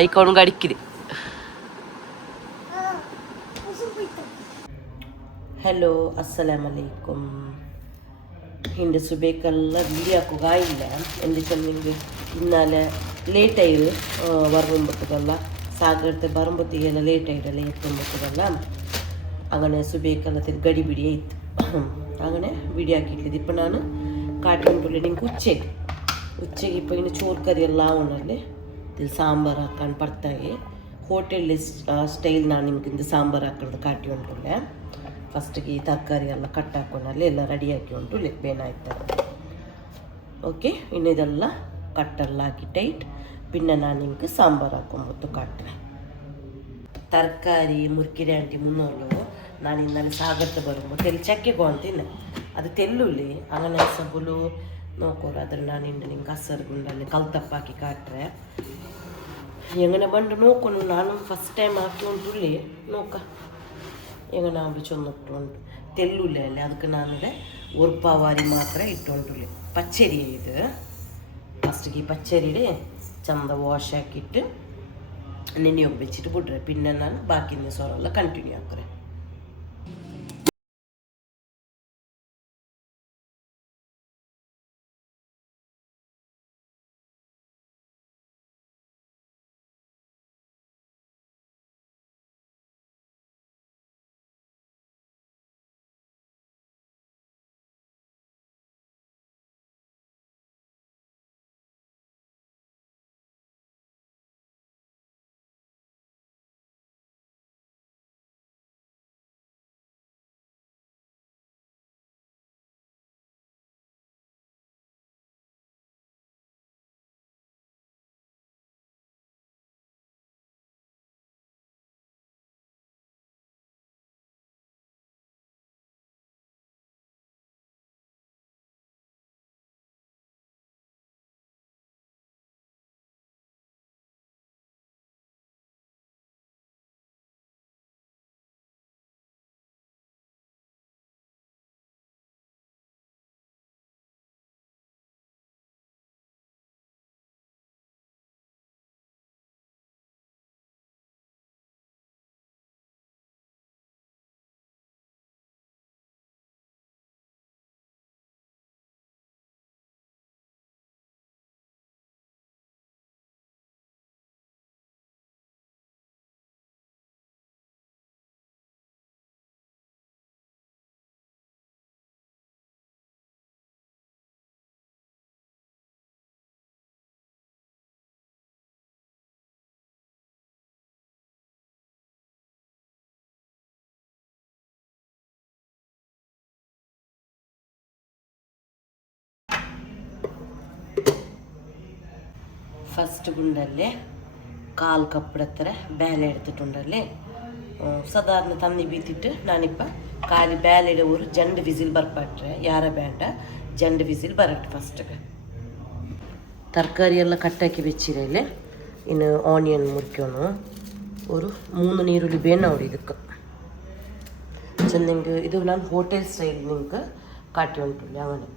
ಐಕೊಂಡು ಗಡಿಕ್ಕಿದೆ. Hello ಅಸ್ಸಲಾಮಲೈಕುಮ್. ಹಿಂದೆ ಸುಬೇಕಲ್ಲ video ಹಾಕುಗಾಯಿಲ್ಲ ಎಂದಿಸಲು ನಿಮಗೆ ಇನ್ನಾಲೆ late ಆಯ್ತು ಬರುಂಬತ್ತದಲ್ಲ ಸಾಗರ್ತೆ ಬರುಂಬತ್ತಿಗೆಲ್ಲ ಲೇಟ್ ಆಯ್ತಲ್ಲ ಎತ್ತೊಂಬತ್ತದಲ್ಲ അങ്ങനെ ಸುಬೇಕಲ್ಲ ಗಡಿ ಬಿಡಿ ಆಯ್ತು അങ്ങനെ ವಿಡಿಯೋ ಹಾಕಿಟ್ಲಿದ್ದು ಇಪ್ಪ ನಾನು ಕಾಟಿಕೊಂಡು ನಿಂಗೆ ಉಚ್ಚೆಗೆ ಇಪ್ಪ ಇನ್ನು ಚೋರು ಕರಿ ಎಲ್ಲ ಅವನಲ್ಲಿ ಇದು ಸಾಂಬಾರು ಹಾಕೊಂಡು ಬರ್ತಾಗೆ ಹೋಟೆಲ್ ಸ್ಟೈಲ್ ನಾನು ನಿಮ್ಗೆ ಇದು ಸಾಂಬಾರು ಹಾಕೊಂಡು ಕಾಟಿ ಉಂಟುಳ್ಳೆ ಫಸ್ಟಿಗೆ ಈ ತರಕಾರಿ ಎಲ್ಲ ಕಟ್ ಹಾಕೊಂಡಲ್ಲಿ ಎಲ್ಲ ರೆಡಿ ಹಾಕಿ ಉಂಟು ಬೇನಾಯ್ತಾರೆ. ಓಕೆ ಇನ್ನು ಇದೆಲ್ಲ ಕಟ್ಟೆಲ್ಲ ಹಾಕಿ ಟೈಟ್ ಪಿನ್ನ ನಾನು ನಿಮ್ಗೆ ಸಾಂಬಾರು ಹಾಕೊಂಬತ್ತು ಕಾಟ್ರೆ ತರಕಾರಿ ಮುರ್ಕಿರಿ ಆಂಟಿ ಮುನ್ನೋರು ನಾನು ಇನ್ನಲ್ಲಿ ಸಾಗತ್ತೆ ಬರುಂಬ ತೆಲ್ ಚಕ್ಕೆಗೋ ಅಂತೀನಿ ಅದು ತೆಲ್ಲುಳ್ಳಿ ಅಂಗನ ಸಬುಲು ನೋಕೋರು ಅದ್ರ ನಾನು ಇನ್ನು ನಿಮ್ಗೆ ಹಸರು ಗುಂಡಲ್ಲಿ ಕಲ್ತಪ್ಪ ಹಾಕಿ ಕಾಟ್ರೆ ಎಂಗನೆ ಬಂದು ನೋಕೊಂಡು ನಾನು ಫಸ್ಟ್ ಟೈಮ್ ಹಾಕಿ ಉಂಟುಳ್ಳಿ ನೋಕ ಈಗ ನಾವು ಚೊಂದುಟ್ಟು ಉಂಟು ತೆಲ್ಲುಳ್ಳಿ ಅಲ್ಲಿ ಅದಕ್ಕೆ ನಾನು ಒರ್ಪಾವಾರಿ ಮಾತ್ರ ಇಟ್ಟುಂಟುಳ್ಳಿ ಪಚ್ಚರಿ ಇದು ಫಸ್ಟಿಗೆ ಪಚ್ಚರಿಡೆ ಚಂದ ವಾಶ್ ಹಾಕಿಟ್ಟು ನೆನೆ ಬೆಚ್ಚಿಟ್ಟು ಬಿಡ್ರೆ ಪಿನ್ನ ನಾನು ಬಾಕಿನ ಸೋರೆಲ್ಲ ಕಂಟಿನ್ಯೂ ಹಾಕ್ರೆ. ಫಸ್ಟ್ ಗುಂಡಲ್ಲಿ ಕಾಲು ಕಪ್ಪಡತ್ತರ ಬೇಲೆ ಎಡ್ತಿಟ್ಟುಂಡಲ್ಲಿ ಸಾಧಾರಣ ತನ್ನಿ ಬೀತಿಟ್ಟು ನಾನಿಪ್ಪ ಖಾಲಿ ಬೇಲೆ ಇಡೋರು ಜಂಡು ವಿಸಿಲ್ ಬರ್ಪಟ್ರೆ ಯಾರ ಬೇಡ ಜಂಡು ವಿಸಿಲ್ ಬರಟ್ಟು ಫಸ್ಟ್ಗೆ ತರಕಾರಿ ಎಲ್ಲ ಕಟ್ಟಾಕಿ ಬೆಚ್ಚಿರಲಿ ಇನ್ನು ಆನಿಯನ್ ಮುರ್ಕೋನು ஒரு 3 ನೀರುಳ್ಳಿ ಬೇನ ನೋಡಿ ಇದಕ್ಕೆ ಚೆಂದಂಗೆ ಇದು ನಾನು ಹೋಟೆಲ್ ಸ್ಟೈಲ್ ನಿಂಗೆ ಕಾಟಿ ಉಂಟುಳ್ಳಿ ಅವನೇ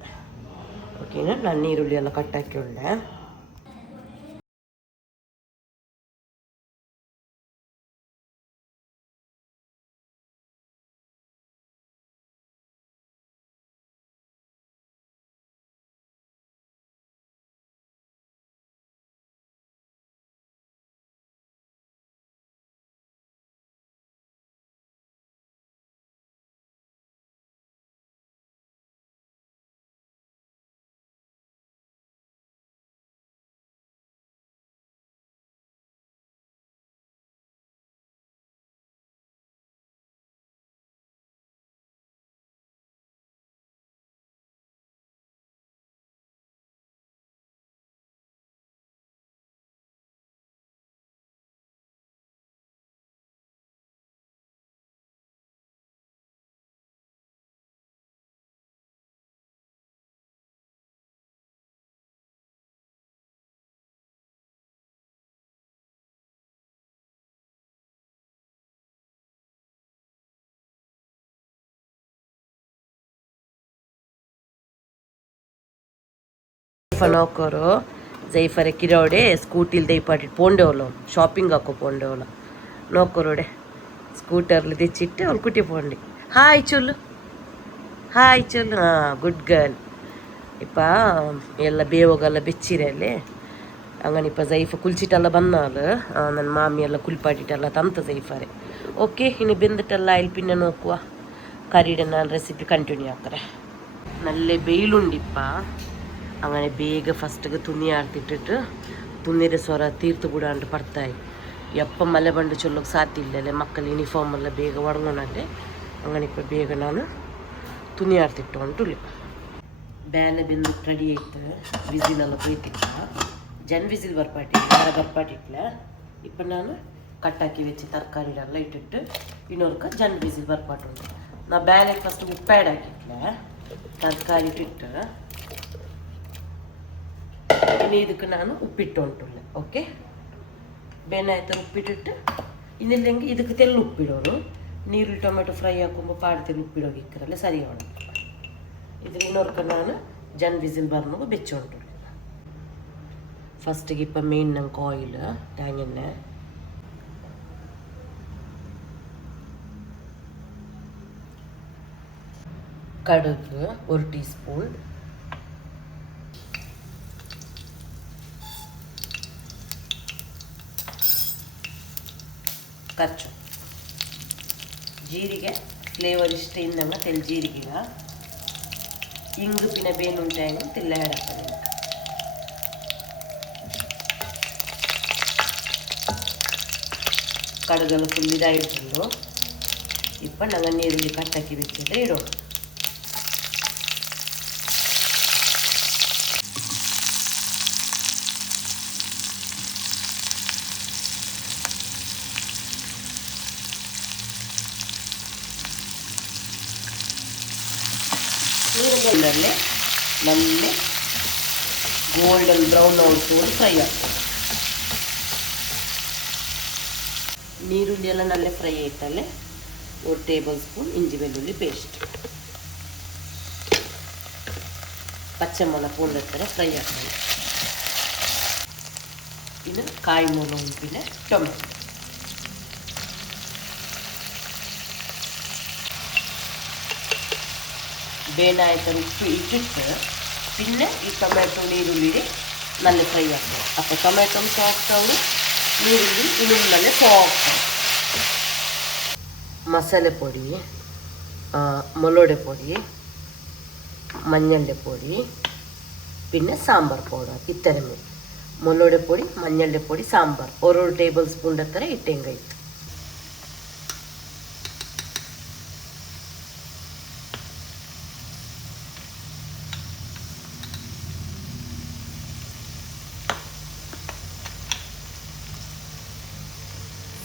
ಓಕೆನಾ ನಾನು ನೀರುಳ್ಳಿ ಎಲ್ಲ ಕಟ್ಟಾಕಿ ಉಳ್ಳೆ ನೋಕೋರು ಜೈಫರೆ ಕಿರೋಡೆ ಸ್ಕೂಟಿಲ್ ದೈಪಾಟಿಟ್ಟು ಪೋಂಡೆವಲ್ಲ ಶಾಪಿಂಗ್ ಹಾಕೋ ಪೋಂಡೆವಲ್ಲ ನೋಕೋರೋಡೆ ಸ್ಕೂಟರ್ಲಿ ತೆಚ್ಚಿಟ್ಟು ಅವ್ನು ಕುಟಿ ಪೋಂಡಿ ಹಾಯ್ ಚೊಲ್ಲು ಹಾಯ್ ಚೊಲ್ಲು ಹಾಂ ಗುಡ್ ಗರ್ಲ್ ಇಪ್ಪ ಎಲ್ಲ ಬೇವೋಗೆಲ್ಲ ಬೆಚ್ಚಿರೆ ಅಲ್ಲಿ ಹಂಗನಿಪ್ಪ ಜೈಫ ಕುಲ್ಚಿಟ್ಟೆಲ್ಲ ಬಂದಾಲು ನನ್ನ ಮಾಮಿ ಎಲ್ಲ ಕುಲ್ಪಾಟಿಟ್ಟೆಲ್ಲ ತಂತ ಜೈಫರೆ ಓಕೆ ಇನ್ನು ಬೆಂದಿಟ್ಟೆಲ್ಲ ಇಲ್ಲಿ ಪಿನ್ನ ನೋಕುವ ಕರೀಡ ನಾನು ರೆಸಿಪಿ ಕಂಟಿನ್ಯೂ ಆಗ್ತಾರೆ ನಲ್ಲೆ ಬೇಯ್ಲುಂಡಿಪ್ಪ അങ്ങനെ ಬೇಗ ಫಸ್ಟ್ಗೆ ತುನಿ ಆಡ್ತಿಟ್ಟಿಟ್ಟು ತುನಿರ ಸ್ವರ ತೀರ್ತು ಕೂಡ ಅಂಟು ಬರ್ತಾಯಿ ಎಪ್ಪ ಮಲೆ ಬಂಡು ಚೊಲ್ಲೋಕೆ ಸಾತಿಲ್ಲಲೆ ಮಕ್ಕಳು ಯೂನಿಫಾರ್ಮ್ ಎಲ್ಲ ಬೇಗ ಒಡಗೋಣಂಡೆ ಅಂಗನಿಪ್ಪ ಬೇಗ ನಾನು ತುನಿ ಆಡ್ತಿಟ್ಟು ಉಂಟು ಬೇಲೆ ಬೆಂದು ರೆಡಿ ಆಯ್ತು ವಿಸಿಲೆಲ್ಲ போய்ತಿಟ್ಟ ಜನ್ ವಿಸಿಲ್ ಬರ್ಪಾಟಿ ಬರ್ಪಾಟಿಟ್ಲ ಇಪ್ಪ ನಾನು ಕಟ್ಟಾಕಿ ವೆಚ್ಚಿ ತರಕಾರಿಡೆಲ್ಲ ಇಟ್ಟಿಟ್ಟು ಇನ್ನೊರ್ಕ ಜನ್ ವಿಸಿಲ್ ಬರ್ಪಾಟು ಉಂಟು ನಾ ಬೇಲೆಗೆ ಫಸ್ಟ್ ಉಪ್ಪಾಡ್ ಹಾಕಿಟ್ಲೆ ತರಕಾರಿ ಇಟ್ಟಿಟ್ಟು ಇನ್ನು ಇದಕ್ಕೆ ನಾನು ಉಪ್ಪಿಟ್ಟು ಉಂಟುಳ್ಳೆ ಓಕೆ ಬೇನೆ ಆಯ್ತು ಉಪ್ಪಿಟ್ಟಿಟ್ಟು ಇನ್ನಿಲ್ಲಂಗೆ ಇದಕ್ಕೆ ತೆಲ್ಲು ಉಪ್ಪಿಡೋರು ನೀರುಳ್ಳಿ ಟೊಮೆಟೊ ಫ್ರೈ ಹಾಕೊಂಬ ಪಾಡ್ತೆಲ್ಲ ಉಪ್ಪಿಡೋಗಿ ಇಕ್ಕರಲ್ಲ ಸರಿ ಹೋಣ ಇದ್ರ ಇನ್ನೊರ್ಕ ನಾನು ಜನ್ ವಿಸಿಲ್ ಬರ್ನೋಗು ಬೆಚ್ಚ ಉಂಟು ಫಸ್ಟಿಗೆ ಇಪ್ಪ ಮೇನ್ ನಂಗೆ ಆಯಿಲ್ ಟ್ಯಾಂಗೆಣ್ಣೆ ಕಡುಗು 1 ಟೀ ಸ್ಪೂನ್ ಖರ್ಚು ಜೀರಿಗೆ ಫ್ಲೇವರ್ ಇಷ್ಟ ಇಂದಂಗೆ ತೆಲ್ ಜೀರಿಗೆಗ ಇಂಗು ಪಿನ ಬೇನುಂಟಾಯಂಗೆ ತಿಲ್ಲ ಹಾಕ್ತಾರೆ ಕಡುಗೆಲ್ಲ ಫುಲ್ ಇದಾಗಿಟ್ಟು ಇಪ್ಪ ನಂಗೆ ನೀರುಳ್ಳಿ ಕಟ್ಟಾಕಿ ಬೆಚ್ಚಿದ್ರೆ ಇಡೋಣ ನೀರಿನಲ್ಲೇ ನಮ್ಮಲ್ಲಿ ಗೋಲ್ಡನ್ ಬ್ರೌನ್ ಆಗೋದು ಫ್ರೈ ಆಗ್ತದೆ ನೀರುಳ್ಳಿ ಎಲ್ಲ ನಲ್ಲೇ ಫ್ರೈ ಆಯ್ತಲ್ಲೇ 1 ಟೇಬಲ್ ಸ್ಪೂನ್ ಇಂಜಿ ಬೆಳ್ಳುಳ್ಳಿ ಪೇಸ್ಟ್ ಪಚ್ಚಮ್ಮನ ಪೂಂಡತ್ತರ ಫ್ರೈ ಆಗ್ತದೆ ಇನ್ನು ಕಾಯಿ ಮೂಲ ಉಂಪಿನ ಟೊಮೆಟೊ ಬೇನೆ ಆಯ್ತು ಉಪ್ಪು ಇಟ್ಟಿಟ್ಟು പിന്നെ ಈ ಟೊಮೆಟೊ ನೀರುಳ್ಳಿ നല്ല ഫ്രൈ ആക്കുക അപ്പോൾ ടൊമാറ്റോ സോഫ്റ്റ് ആവും നീരുള്ളി ഇന്നും നല്ല സോഫ്റ്റ് മസാലപ്പൊടി മുളകുടെ പൊടി മഞ്ഞളുടെ പൊടി പിന്നെ സാമ്പാർ പൗഡർ ഇത്തരം മുളകുടെ പൊടി മഞ്ഞളുടെ പൊടി സാമ്പാർ ഓരോ ടേബിൾ സ്പൂണിൻ്റെ അത്ര ഇട്ടേം കഴിക്കും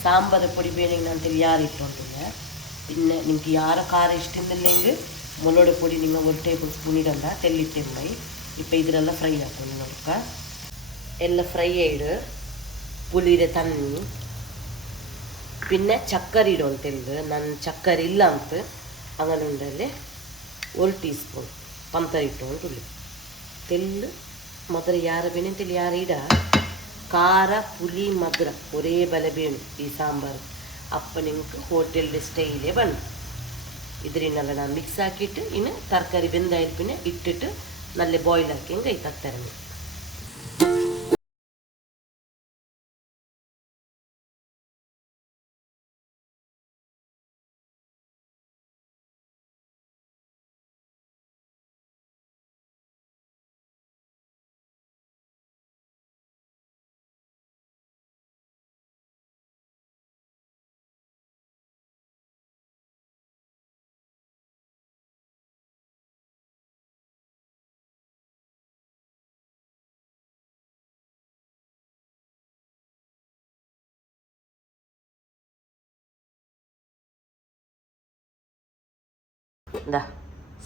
ಸಾಂಬಾರ ಪೊಡಿ ಬೇನೆಗೆ ಅಂತೇಳಿ ಯಾರು ಇಟ್ಟುಕೊಂಡಿಲ್ಲ പിന്നെ നിങ്ങൾക്ക് ಯಾರ ಖಾರ ಇಷ್ಟಿಂದല്ലെങ്കിൽ മുളക് പൊടി നിങ്ങൾ 1 ടേബിൾ സ്പൂൺ ഇടണ്ട തെല്ലിട്ടെമ്മായി ഇപ്പം ഇതിലെല്ലാം ഫ്രൈ ആക്കും നിങ്ങൾക്ക് എല്ലാം ഫ്രൈ ആയിട്ട് പുളിയുടെ തന്നി പിന്നെ ചക്കര ഇടും തെല്ല് ನಾನು ಚಕ್ಕರೆ ಇಲ್ಲ ಅಂತ അങ്ങനെ ഉണ്ടല്ലേ 1 ಟೀಸ್ಪೂನ್ ಪಂತರ ಇಟ್ಟುಕೊಂಡು ತೆಲ್ಲು ಮೊದಲು ಯಾರ ಬೇನೆ ತೆಲ್ಲಿ ಯಾರು ಇಡ ಖಾರ ಪುಳಿ ಮಧುರ ഒരേ ಬಲೆ ಬೇಣು ಈ ಸಾಂಬಾರು ಅಪ್ಪ ನಿಮ್ಗೆ ಹೋಟೆಲ್ದ ಸ್ಟೈಲೇ ಬಂದು ಇದರಿಂದೆಲ್ಲ ನಾನು ಮಿಕ್ಸ್ ಹಾಕಿಟ್ಟು ಇನ್ನು ತರಕಾರಿ ಬೆಂದಾಯಿಲ್ಪಿನ ಇಟ್ಟಿಟ್ಟು ನಲ್ಲೇ ಬಾಯ್ಲ್ ಹಾಕಿ ಹಿಂಗೆ ಐತೆ ಹಾಕ್ತಾರೆ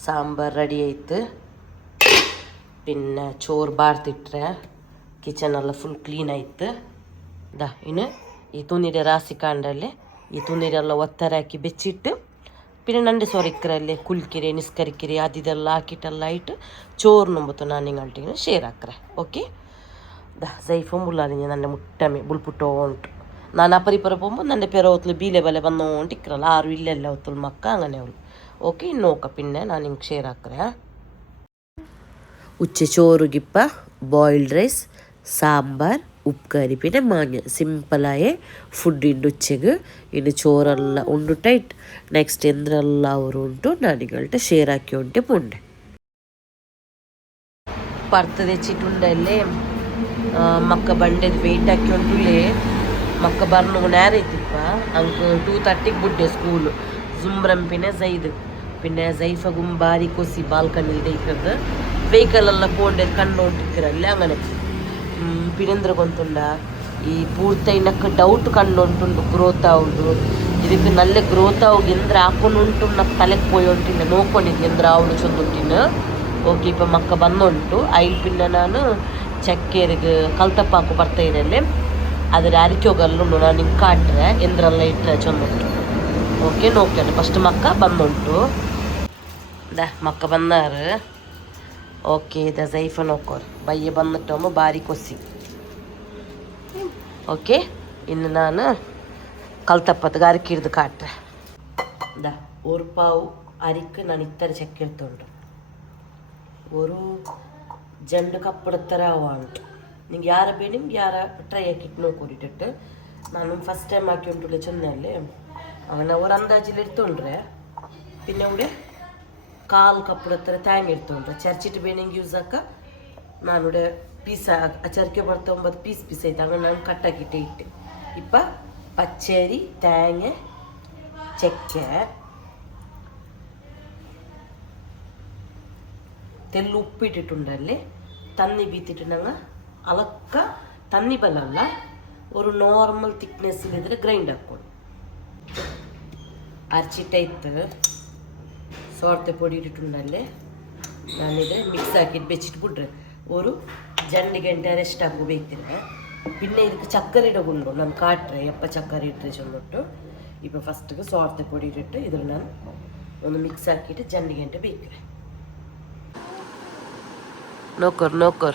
ಸಾಂಬಾರು ರೆಡಿ ಆಯ್ತು പിന്നെ ചോറ് ಬಾರ್ತಿಟ್ರೆ ಕಿಚನ್ ಎಲ್ಲ ಫುಲ್ ಕ್ಲೀನ್ ಆಯ್ತು ಇನ್ನು ಈ ತುನೀರ ರಾಸಿ ಕಾಂಡಲ್ಲಿ ಈ ತುನೀರೆಲ್ಲ ಒತ್ತರ ಹಾಕಿ ಬೆಚ್ಚಿಟ್ಟು പിന്നെ ನಂಡೆ ಸೊರಿಕ್ಕರಲ್ಲಿ ಕುಲ್ಕಿರಿ ನಿಸ್ಕರಿಕಿರಿ ಅದಿದೆಲ್ಲ ಹಾಕಿಟ್ಟೆಲ್ಲ ಇಟ್ಟು ಚೋರು ನಂಬತ್ತು ನಾನು ನಿಂಗಲ್ಟಿಗೆ ಶೇರ್ ಹಾಕ್ರೆ ಓಕೆ ಸೈಫು ಮುಲ್ಲಾಲಿಂಜ ನನ್ನ ಮುಟ್ಟಮೆ ಬುಲ್ಪುಟ್ಟೋ ಉಂಟು ನಾನು ಅಪರಿಪರ പോകുമ്പോൾ ನನ್ನ ಪೆರ ಹೊತ್ತಲು ಬೀಲೆ ಬಲೆ ಬಂದೋಂಟು ಇಕ್ಕರಲ್ಲ ಆರು ಇಲ್ಲೆಲ್ಲ ಹೊತ್ತಲು ಮಕ್ಕ അങ്ങനെ ಅವಳು ಓಕೆ ಇನ್ನೋಕ ಪಿನ್ನೆ ನಾನು ಹಿಂಗೆ ಶೇರ್ ಹಾಕ್ರೆ ഉച്ച ചോറുകിപ്പ ബോയിൽഡ് റൈസ് സാമ്പാർ ഉപ്പുകറി പിന്നെ മാങ്ങ സിമ്പിളായ ഫുഡിൻ്റെ ഉച്ചക്ക് ഇನ್ನು ചോറെಲ್ಲ ಉಂಡು ಟೈಟ್ ನೆಕ್ಸ್ಟ್ ಎಂದ್ರೆಲ್ಲ ಅವರು ಉಂಟು ನಾನಿಗಳ್ಟ ಶೇರ್ ಹಾಕಿ ಉಂಟೆ ಪುಂಡೆ ಪರ್ತ ತೆಚ್ಚಿಟ್ಟುಂಡಲ್ಲೇ ಮಕ್ಕ ಬಂಡೆದ ವೆಯ್ಟ್ ಹಾಕಿ ಉಂಟುಲೇ ಮಕ್ಕ ಬರ್ನು ನೇರ ಐತಿಪ್ಪ ಅಂಕ 2:30 ಬುಡ್ಡೆ ಸ್ಕೂಲು ಜುಂಬ್ರಂಪಿನೆ ಜೈದು പിന്നെ സൈഫകും ഭാരി കൊസി ബാൽക്കണിയിൽ ഇരിക്കുന്നത് വെഹിക്കലെല്ലാം പോകേണ്ടത് കണ്ടോണ്ടിരിക്കറല്ലേ അങ്ങനെ പിന്നെ എന്തൊരു കൊണ്ടുണ്ട ഈ പൂർത്തയിനൊക്കെ ഡൗട്ട് കണ്ടോണ്ടുണ്ട് ഗ്രോത്ത് ആവുണ്ട് ಇದಕ್ಕೆ നല്ല ಗ್ರೋತ್ ಆಗಿ ಎಂದ್ರ ಹಾಕೊಂಡುಂಟು నాకు ತಲೆಗೆ పోయి ನೋಡ್ಕೊಂಡಿದ್ದೆ ಎಂದ್ರ ಅವಳು ಚಂದುಂಟಿನ ಓಕೆ ಇಪ್ಪ ಮಕ್ಕ ಬಂದುಂಟು ಐಲ್ ಪಿನ್ನ ನಾನು ಚಕ್ಕೆರಿಗೆ ಕಲ್ತಪ್ಪ ಹಾಕು ಬರ್ತಾ ಇರಲ್ಲೇ ಅದರ ಅರಿಕೆ ಹೋಗಲ್ಲುಂಡು ನಾನು ನಿಮ್ಗೆ ಕಾಟ್ರೆ ಎಂದ್ರೆಲ್ಲ ಇಟ್ಟರೆ ಚಂದುಂಟು ಓಕೆ ನೋಡ್ಕೊಂಡು ಫಸ್ಟ್ ಮಕ್ಕ ಬಂದುಂಟು ಮಕ್ಕ ಬಂದಾರು ಓಕೆ ಇದ ಸೈಫ ನೋಕೋರು ಬಯ್ಯ ಬಂದಿಟ್ಟೊಮ್ಮ ಭಾರಿ ಕೊಸಿ ಓಕೆ ಇನ್ನು ನಾನು ಕಲ್ತಪ್ಪತ್ಗೆ ಅರಿಕೆ ಹಿಡ್ದು ಕಾಟ್ರೆ ஒரு பாவு அரிக்கு நான் இத்தனை செக் எடுத்துண்டு ஒரு ಜಂಡು ಕಪ್ಪಡತ್ತರ ಉಂಟು ನಿಂಗೆ ಯಾರ ಬೇಡಿ ಯಾರ ಟ್ರೈ ಹಾಕಿಟ್ಟು ನೋಡ್ಕೊಟ್ಟಿಟ್ಟು ನಾನು ಫಸ್ಟ್ ಟೈಮ್ ಹಾಕಿ ಉಂಟು ಚೆನ್ನಲ್ಲಿ ಅವನ ಅವ್ರ ಅಂದಾಜಿಲ್ ಇಡ್ತೊಂಡ್ರೆ പിന്നെ ഇവിടെ ಕಾಲು ಕಪ್ಪಡತ್ತರ ತೇಂಗೆ ಇಡ್ತೊಂಡ್ರೆ ಚರ್ಚಿಟ್ಟು ಬೇಣಿಂಗೆ ಯೂಸ್ ಹಾಕ ನಾನು ഇവിടെ ಪೀಸ್ ಚರ್ಕೆ ಬರ್ತಾ 9 ಪೀಸ್ ಐತೆ ಹಂಗೆ ನಾನು ಕಟ್ಟಾಕಿಟ್ಟೆ ಇಟ್ಟೆ ಇಪ್ಪ ಪಚ್ಚರಿ ತೇಂಗೆ ಚಕ್ಕೆ ತೆಲ್ಲು ಉಪ್ಪಿಟ್ಟಿಟ್ಟುಂಡ್ರಲ್ಲಿ ತನ್ನಿ ಬೀತಿಟ್ಟು ನಂಗೆ ಅಲಕ್ಕ ತನ್ನಿ ಬಲ್ಲಲ್ಲ ഒരു നോർമൽ തിക്നെസ്സിലിದ್ರೆ ഗ്രൈൻഡ് ആക്കണം അരച്ചിട്ട് സോർത്തെ പൊടി ഇട്ടിട്ടുണ്ടല്ലേ ഞാനിത് മിക്സ് ആക്കിയിട്ട് വെച്ചിട്ട് ಬಿಡ್ರೆ ഒരു 2 ಗಂಟೆ ರೆಸ್ಟ್ ಹಾಕೋ ಬೇಯ್ತಿರ പിന്നെ ಇದಕ್ಕೆ ಚಕ್ಕರೆ ಇಡಗುಂಡು ನಾನು ಕಾಟ್ರೆ ಎಪ್ಪ ಚಕ್ಕರೆ ಇಟ್ಟರೆ ಚಂದೊಟ್ಟು ಇಪ್ಪ ಫಸ್ಟ್ಗೆ ಸೋರ್ತೆ പൊടി ಇಟ್ಟಿಟ್ಟು ಇದ್ರ ನಾನು ಒಂದು ಮಿಕ್ಸ್ ಹಾಕಿಟ್ಟು 2 ಗಂಟೆ ಬೇಯ್ತಿರೆ നോക്കർ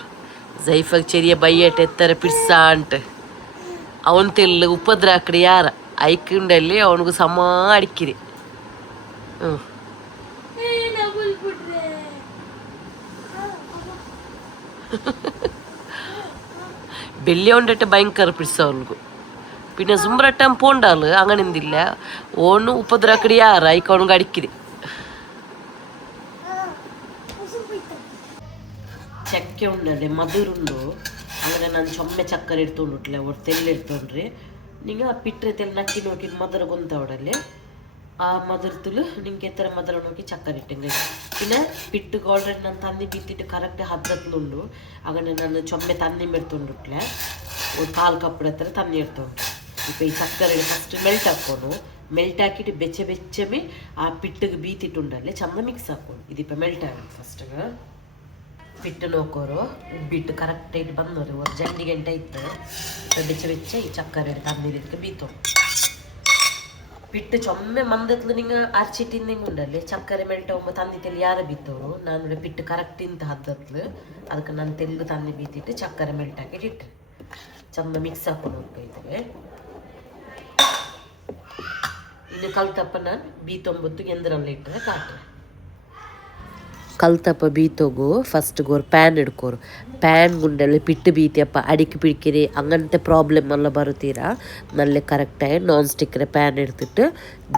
സൈഫക്ക് ചെറിയ ബയ്യായിട്ട് എത്ര പിടിച്ചാണ്ട് അവൻ തെല്ല് ഉപ്പദ്രാക്കടി യാറ അയക്കുണ്ടല്ലേ അവനക്ക് സമാ അടിക്കിരി ಬೆಲ್ಲಿ ಉಂಡಟ್ಟೆ ಭಯಂಕರ ಪಿಡ್ಸ ಅವನಿಗೂ പിന്നെ ಸುಮ್ರಟ್ಟಂ ಪೋಂಡಾಲು അങ്ങനെന്തില്ല ഓണ് ഉപ്പദ്രാക്കടി യാറ അയക്ക് അവനക്ക് അടിക്കിരി ಚಕ್ಕೆ ಉಂಡಲ್ಲಿ ಮಧುರುಂಡು ಅಂದರೆ ನಾನು ಚೊಮ್ಮೆ ಚಕ್ಕರೆ ಇಡ್ತೊಂಡುಟ್ಲೆ ಒಟ್ಟು ತೆಲ್ಲು ಇಡ್ತೊಂಡ್ರಿ ನಿಂಗೆ ಆ ಪಿಟ್ರೆ ತೆಲ್ಲು ನಟ್ಟಿ ನೋಕಿ ಮಧುರ ಗೊಂತವಡಲ್ಲಿ ಆ ಮಧುರತುಲು ನಿಂಗೆ ಎತ್ತರ ಮಧುರ ನೋಕಿ ಚಕ್ಕರೆ ಇಟ್ಟಂಗೆ പിന്നെ പിട്ടുക്ക് ഓൾറെഡി ನಾನು തന്നി ബീത്തിട്ട് കറക്റ്റ് ഹദ്രത്തിലുണ്ട് അങ്ങനെ ನಾನು ചൊമ്മೆ തന്നി എടുത്തോണ്ടിട്ലെ ഒരു 1/4 കപ്പ് എത്ര തന്നി എടുത്തോണ്ട് ഇപ്പോൾ ഈ ചക്കര ഫസ്റ്റ് ಮೆಲ್ಟ್ ಹಾಕೋನು ಮೆಲ್ಟ್ ಹಾಕಿಟ್ಟು ಬೆಚ್ಚಮಿ ಆ ಪಿಟ್ಟಿಗೆ ಬೀತಿಟ್ಟುಂಡಲ್ಲಿ ಚಂದ ಮಿಕ್ಸ್ ಹಾಕೋನು ಇದಿപ്പോൾ ಮೆಲ್ಟ್ ಆಗುತ್ತೆ ಫಸ್ಟ್ಗೆ പിട്ട് നോക്കോറോ ഉബ്ಬಿಟ್ಟು കറക്റ്റായിട്ട് ಬಂದೋರು ഒരു 2 ಗಂಟೆ ಇತ್ತು ಬೆಚ್ಚ ಈ ಚಕ್ಕರೆ തന്നിരിക്കെ ബീത്തോ പിട്ട് ചൊമ്മೆ ಮಂದತ್ಲು ನಿಂಗೆ ಅರ್ಚಿಟ್ಟಿಂದಂಗೆ ಉಂಡಲ್ಲಿ ಚಕ್ಕರೆ ಮೆಲ್ಟ್ ಆಗುമ്പോൾ ತಂದಿ ತೆಲ್ಲಿ ಯಾರು ಬೀತೋರು ನಾನು ಪಿಟ್ಟು ಕರೆಕ್ಟ್ ಇಂತ ಹದ್ದತ್ಲು ಅದಕ್ಕೆ ನಾನು ತೆಲ್ಲು ತಂದಿ ಬೀತಿಟ್ಟು ಚಕ್ಕರೆ ಮೆಲ್ಟ್ ಹಾಕಿಟ್ಟು ಇಟ್ಟೆ ಚಂದ ಮಿಕ್ಸ್ ಹಾಕೊಂಡು ಹೋಗ್ತೈತೆ ಇನ್ನು ಕಲ್ತಪ್ಪ ನಾನು ಬೀತೊಂಬತ್ತು ಎಂದ್ರಲ್ಲಿ ಇಟ್ಟರೆ ಕಾಟ್ರೆ ಕಲ್ತಪ್ಪ ಬೀತೋಗು ಫಸ್ಟ್ಗೆ ഒരു ಪ್ಯಾನ್ എടുക്കോರು ಪ್ಯಾನ್ ಗುಂಡಲ್ಲಿ ಪಿಟ್ಟು ಬೀತಿಯಪ್ಪ ಅಡಿಕೆ പിടിക്കരി അങ്ങനത്തെ പ്രോബ്ലം എല്ലാം ಬರುತ್ತೀರಾ നല്ല കറക്റ്റായി നോൺ സ്റ്റിക്കറെ ಪ್ಯಾನ್ എടുത്തിട്ട്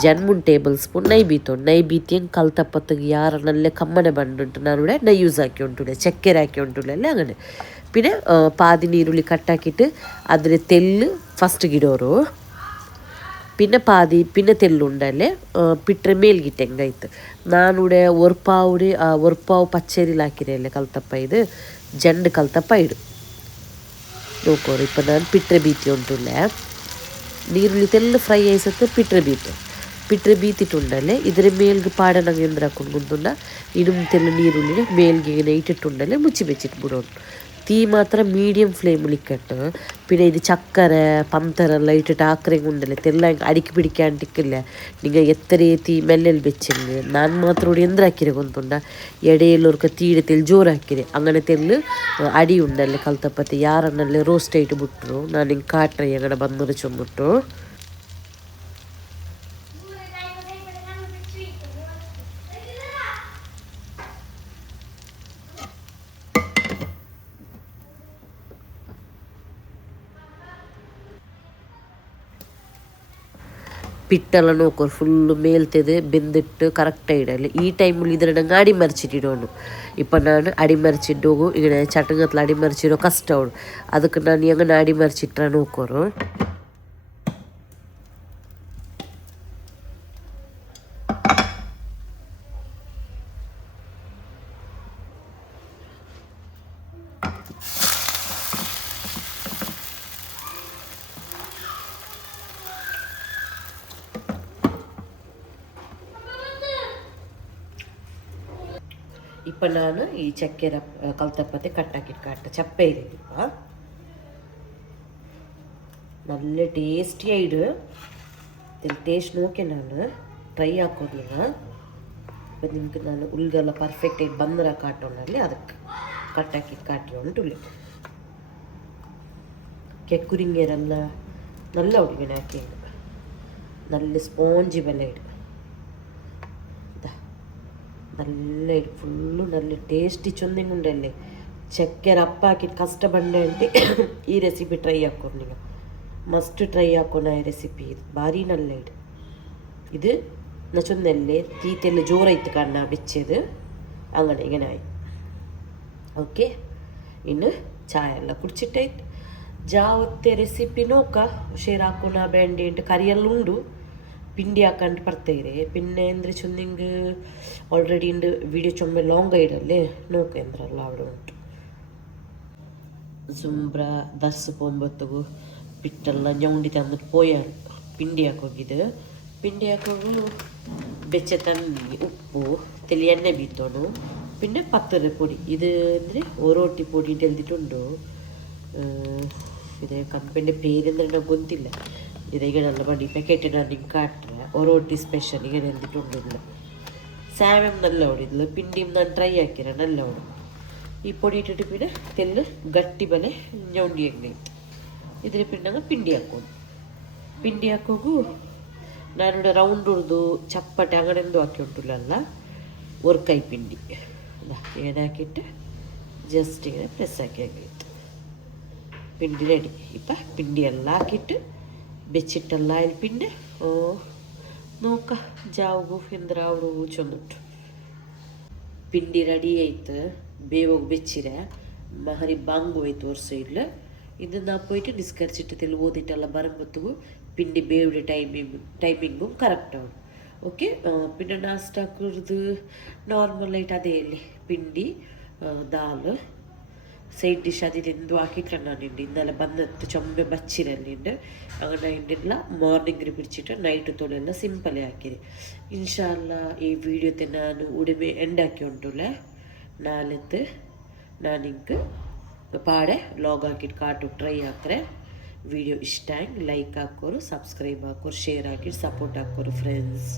2-3 ടേബിൾ സ്പൂൺ നെയ് ബീത്തോണ്ട് നെയ് ബീത്തിയും കൽത്തപ്പത്തേക്ക് യാറ നല്ല കമ്മനെ ബണ്ടിട്ട് ഞാനിവിടെ നെയ്യ് യൂസ് ആക്കി ഉണ്ടില്ല ചക്കര ആക്കി ഉണ്ടില്ലല്ലേ അങ്ങനെ പിന്നെ പാതി നീരുള്ളി കട്ടാക്കിയിട്ട് അതിൽ തെല്ല് ഫസ്റ്റ് ഇടോರು പിന്നെ തെല്ലുണ്ടല്ലേ പിಟ್ರೆ ಮೇಲ್ಗಿಟ್ಟೆ ಹೆಂಗಾಯ್ತು ನಾನಿവിടെ ஒரு ಪಾವು ಪಚ್ಚರಿಲಿ ಹಾಕಿರಲ್ಲ ಕಲ್ತಪ್ಪ ಇದು ಜಂಡು ಕಲ್ತಪ್ಪ ಇಡು ನೋಕೋರು ಇಪ್ಪ ನಾನು ಪಿಟ್ರೆ ಬೀತಿ ಉಂಟುಲ್ಲ ನೀರುಳ್ಳಿ ತೆಲ್ಲ ಫ್ರೈ ಆಯಿಸತ್ತೆ ಪಿಟ್ರೆ ಬೀತಿಟ್ಟುಂಡಲ್ಲೇ ಇದರ ಮೇಲ್ಗೆ ಪಾಡ ನಂಗೆ ಎಂದ್ರ ಹಾಕೊಂಡು ಗುಂತುಂಡ ಇನ್ನು ತೆಲ್ಲ ನೀರುಳ್ಳಿನ ಮೇಲ್ಗೆ ಇಟ್ಟಿಟ್ಟುಂಡಲ್ಲೇ ಮುಚ್ಚಿ ಬೆಚ್ಚಿಟ್ಟು ಬಿಡೋಣ തീ മാത്രം മീഡിയം ഫ്ലെയിമിൽ ഇക്കട്ട്. പിന്നെ ഇത് ചക്കര പന്തരെല്ലാം ഇട്ടിട്ട് ആക്രയും ഉണ്ടല്ലേ തെല്ലാം അടിക്ക് പിടിക്കാണ്ടിക്കില്ല. നിങ്ങൾ എത്ര തീ മെല്ലൽ വെച്ചെങ്കിൽ ഞാൻ മാത്രം ഇവിടെ എന്തിനാക്കിരെ കൊണ്ടുണ്ട ഇടയിലുള്ളവർക്ക് തീരത്തിൽ ജോറാക്കിരെ അങ്ങനെ തെല്ല് അടി ഉണ്ടല്ലേ കൽത്തപ്പത്തി ಯಾರನ್ನಲ್ಲಿ ರೋಸ್ಟ್ ಆയിട്ട് ಬಿಟ್ಟರು ನಾನು ಹಿಂಗೆ ಕಾಟ್ರೆ ಎಗಡೆ ಬಂದರು ಚೊಂಬಿಟ್ಟು പിട്ടെല്ലാം നോക്കും ഫുള്ള് മേൽത്തേത് ಬೆಂದಿಟ್ಟು ಕರೆಕ್ಟಾಗಿ ಇಡಲಿ. ಈ ಟೈಮಲ್ಲಿ ಇದನ್ನ ಅಡಿ ಮರಿಚಿಟ್ಟಿಡೋನು. ಇപ്പം ನಾನು ಅಡಿ ಮರಿಚಿಟ್ಟೋಗು ಈಗ ಚಟಂಗತ್ಲ ಅಡಿ ಮರಿಚಿಡೋ ಕಷ್ಟ ಅವಳು ಅದಕ್ಕೆ ನಾನು ಹೆಂಗೆ ಅಡಿ ಮರಿಚಿಟ್ರೆ ನೋಕೋರು. ഇപ്പം ನಾನು ಈ ಚಕ್ಕೆರ ಕಲ್ತಪ್ಪತ್ತೆ ಕಟ್ಟಾಕಿಟ್ಟು ಕಾಟ ಚಪ್ಪೆ ಇರಿದಿಪ್ಪ നല്ല ടേസ്റ്റി ആയിട്ട് ഇതിൽ ടേസ്റ്റ് നോക്കി ನಾನು ಟ್ರೈ ಹಾಕೋದಿಲ್ಲ. ಇപ്പം ನಿಮ್ಗೆ ನಾನು ಉಲ್ಗೆಲ್ಲ ಪರ್ಫೆಕ್ಟಾಗಿ ಬಂದ್ರೆ ಕಾಟೋನಲ್ಲಿ ಅದಕ್ಕೆ ಕಟ್ಟಾಕಿಟ್ಟು ಕಾಟಿ ಉಂಟು ಉಳ್ಳಿ ಕೆಕ್ಕುರಿಂಗೇರೆಲ್ಲ നല്ല ಹುಡುಗಿನ ಹಾಕಿ നല്ല സ്പോഞ്ച് ಬೆಲೆ ഇടും നല്ല ഫുള്ള് നല്ല ടേസ്റ്റി ചൊന്നിങ്ങുണ്ടല്ലേ ചക്കര അപ്പാക്കിട്ട് കഷ്ടപ്പെടേ ഈ റെസിപ്പി ട്രൈ ആക്കോ നിങ്ങൾ മസ്റ്റ് ട്രೈ ಹಾಕೋಣ ಈ ರೆಸಿಪಿ ಇದು ಭಾರಿ നല്ല ಇಡು ഇത് ഞാൻ ചൊന്നല്ലേ തീറ്റെല്ലാം ജോറായിട്ട് കാണാൻ വെച്ചത് അങ്ങനെ ഇങ്ങനെ ആയി. ഓക്കെ ഇന്ന് ചായ എല്ലാം കുടിച്ചിട്ടായിട്ട് ಜಾವತ್ತೆ ರೆಸಿಪಿ ನೋಕ ಶೇರ್ ಹಾಕೋಣ ಬೇಂಡಿ ಉಂಟು ಕರಿಯೆಲ್ಲ ಉಂಡು ಪಿಂಡಿ ಹಾಕೊಂಡು ಬರ್ತೀರಿ പിന്നെ ಅಂದರೆ ചൊന്നിಂಗ್ ಆಲ್ರೆಡಿ ഉണ്ട് വീഡിയോ ചുമ്മാ ലോങ് ആയിടല്ലേ നോക്ക ಎಂದ್ರಲ್ಲ അവിടെ ಉಂಟು ಸುಂಬ್ರ ದರ್ಸ್ ಪೊಂಬತ್ತಗು പിട്ടെല്ലാം ഞൗണ്ടി തന്നിട്ട് പോയാണ് ಪಿಂಡಿ ಹಾಕೋಗಿದ್ದು ಪಿಂಡಿ ಹಾಕೋಗು ಬೆಚ್ಚ ತಣ್ಣಿ ಉಪ್ಪು ತೆಲಿ ಎಣ್ಣೆ ಬೀത്തോಣು പിന്നെ പത്തര പൊടി ഇത് ಅಂದರೆ ഒറോട്ടി പൊടി എഴുതിയിട്ടുണ്ടോ ಇದೇ ಕಂಪನಿ പേരെന്താ ಗೊತ್ತಿಲ್ಲ ಇದೀಗ നല്ല പണി പാക്കറ്റ് ನಾನು ನಿಂಗೆ ಕಾಟ್ರೆ ഒറോട്ടി ಸ್ಪೆಷಲ್ ಈಗ എഴുതിയിട്ടുണ്ടില്ല സാമം നല്ല ഓടില്ല പിണ്ടിയും ನಾನು ಟ್ರೈ ಹಾಕಿರ നല്ല ഓടും ഈ പൊടി ഇട്ടിട്ട് പിന്നെ തെല്ല് ಗಟ್ಟಿ ಬಲೆ ഞೌണ്ടി ಹೆಂಗೈತೆ ಇದ್ರ ಪಿಂಡಂಗ ಪಿಂಡಿ ಹಾಕೋದು ಪಿಂಡಿ ಹಾಕೋಗು ನಾನಿവിടെ ರೌಂಡ್ ಉಳಿದು ಚಪ್ಪಟೆ ಅಂಗಡಿಂದು ಹಾಕಿ ಉಂಟುಲ್ಲ ಒರ್ಕಾಯಿ ಪಿಂಡಿ ಏನು ಹಾಕಿಟ್ಟು ಜಸ್ಟ್ ಇങ്ങനെ ಪ್ರೆಸ್ ಹಾಕಿ ಆಗೈತೆ ಪಿಂಡಿ ರೆಡಿ ഇപ്പം ಪಿಂಡಿ ಎಲ್ಲ ಹಾಕಿಟ್ಟು ಬೆಚ್ಚಿಟ್ಟೆಲ್ಲ ಇಲ್ಲಿ ಪಿಂಡೆ നോക്ക ജാവുಗು ಎಂದ್ರ ಅವರು ಚೊಂದಿಟ್ಟು ಪಿಂಡಿ ರೆಡಿ ಆಯ್ತು ಬೇವಾಗ ಬೆಚ್ಚಿರೆ ಮಹರಿ ಬಾಂಗು ಆಯ್ತು ಅವ್ರ ಸೈಡ್ಲ ಇದನ್ನು പോയിട്ട് ನಿಸ್ಕರಿಸಿಟ್ಟು ತೆಲು ಓದಿಟ್ಟೆಲ್ಲ ಬರಂಬತ್ತಿಗೂ ಪಿಂಡಿ ಬೇವಿಡ ಟೈಮಿಂಗು ಕರೆಕ್ಟ್ ಅವನು. ಓಕೆ പിന്നെ നാസ്റ്റാക്കുള്ളത് നോർമലായിട്ട് അതേ അല്ലേ ಪಿಂಡಿ ದಾಲ್ ಸೈಡ್ ಡಿಶ್ അതിലെന്തോ ആക്കിയിട്ടുണ്ടാകുന്നുണ്ട് ഇന്നലെ വന്നിട്ട് ചുമ ബച്ചിരല്ലുണ്ട് അങ്ങനെ ഉണ്ടില്ല മോർണിംഗിൽ പിടിച്ചിട്ട് നൈറ്റ് തൊടെല്ലാം സിമ്പിളേ ആക്കിയത്. ഇൻഷാല്ല ഈ വീഡിയോത്തെ ഞാൻ ഉടമೆ ಎಂಡಾಕಿ ಉಂಟುಲೆ ನಾಳೆത്ത് ನಾನು ನಿಂಗೆ ಪಾಡೆ ಲಾಗ್ ಹಾಕಿಟ್ಟು ಕಾಟು ಟ್ರೈ ಹಾಕ್ರೆ ವಿಡಿಯೋ ಇಷ್ಟ ಆಗಿ ಲೈಕ್ ಹಾಕೋರು ಸಬ್ಸ್ಕ್ರೈಬ್ ಹಾಕೋರು ಶೇರ್ ಹಾಕಿಟ್ಟು ಸಪೋರ್ಟ್ ಹಾಕೋರು ಫ್ರೆಂಡ್ಸ್.